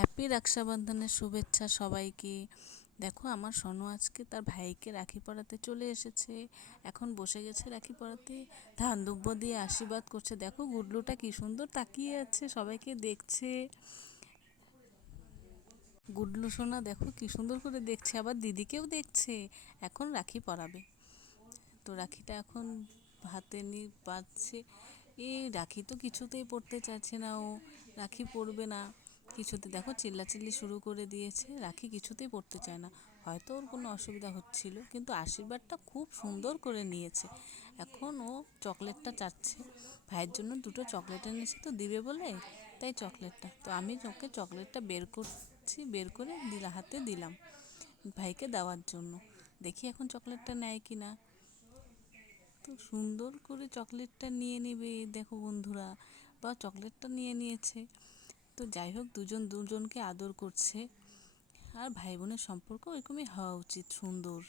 Happy রক্ষাবন্ধনের শুভেচ্ছা সবাইকে। দেখো আমার সনু আজকে তার ভাইকে রাখি পরাতে চলে এসেছে। এখন বসে গেছে রাখি পরাতে, ধান দুব্য দিয়ে আশীর্বাদ করছে। দেখো গুডলুটা কি সুন্দর তাকিয়ে আছে, সবাইকে দেখছে। গুডলু সোনা দেখো কি সুন্দর করে দেখছে, আবার দিদিকেও দেখছে। এখন রাখি পরাবে, তো রাখিটা এখন হাতে নিয়ে বাঁধছে। এই রাখি তো কিছুতেই পড়তে চাইছে না, ও রাখি পরবে না কিছুতে। দেখো চিল্লাচিল্লি শুরু করে দিয়েছে, রাখি কিছুতেই পড়তে চায় না। হয়তো ওর কোনো অসুবিধা হচ্ছিল, কিন্তু আশীর্বাদটা খুব সুন্দর করে নিয়েছে। এখন ও চকলেটটা চাচ্ছে, ভাইয়ের জন্য দুটো চকলেট এনেছে তো দিবে বলে, তাই চকলেটটা তো আমি ওকে চকলেটটা বের করছি, বের করে হাতে দিলাম ভাইকে দেওয়ার জন্য। দেখি এখন চকলেটটা নেয় কি না। তো সুন্দর করে চকলেটটা নিয়ে নেবে দেখো বন্ধুরা, বা চকলেটটা নিয়ে নিয়েছে। তো যাই হোক, দুজন দুজনকে আদর করছে। আর ভাই বোনের সম্পর্ক এরকমই হওয়া উচিত, সুন্দর।